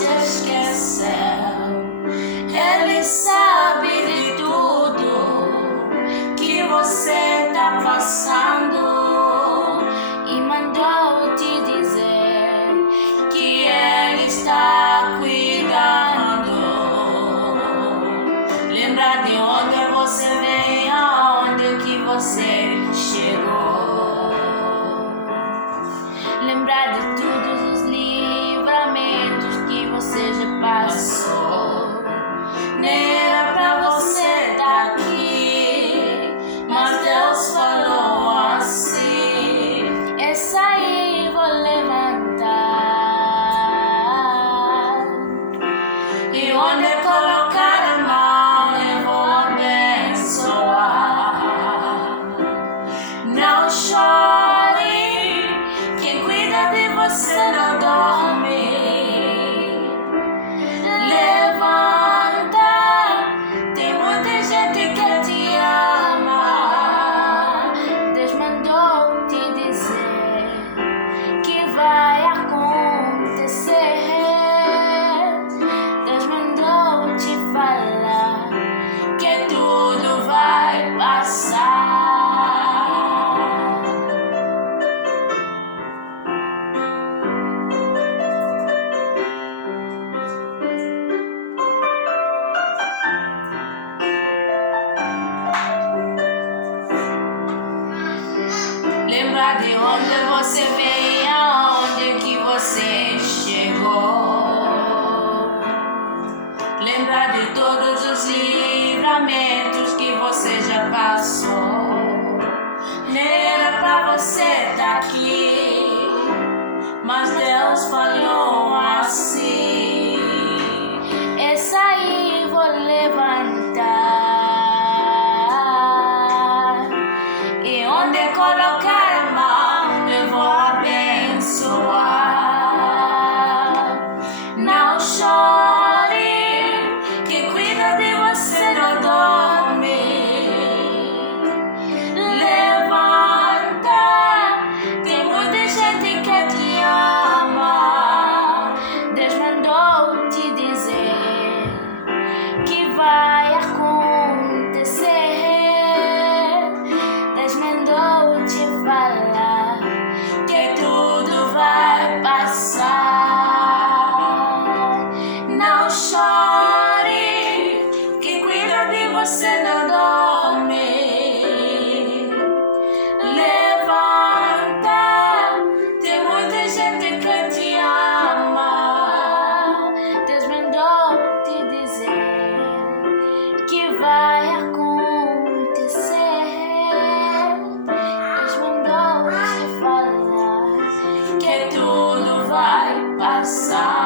se esqueceu. Ele sabe de tudo que você tá passando e mandou te dizer que ele está cuidando. Lembra de onde você veio, aonde que você chegou. Lembrar de todos os livramentos que você já passou. Nem era pra você estar aqui, mas Deus falou assim: essa aí vou levantar, e onde colocar a mão eu vou abençoar. Não chore, quem cuida de você não dorme. Levanta, tem muita gente que te ama. Deus mandou te dizer que vai acontecer. Deus mandou te falar que tudo vai passar. Lembra de onde você veio, aonde que você chegou. Lembra de todos os livramentos que você já passou. Nem era pra você estar aqui, mas Deus falou assim: essa aí vou levantar, e onde colocar a mão eu vou abençoar. Não chore, quem cuida de você não dorme. Levanta, tem muita gente que te ama. Deus mandou te dizer que vai acontecer. Deus mandou te falar que tudo vai passar. Não chore, quem cuida de você não dorme. Levanta, tem muita gente que te ama. Deus mandou te dizer que vai acontecer. Deus mandou te falar que tudo vai passar.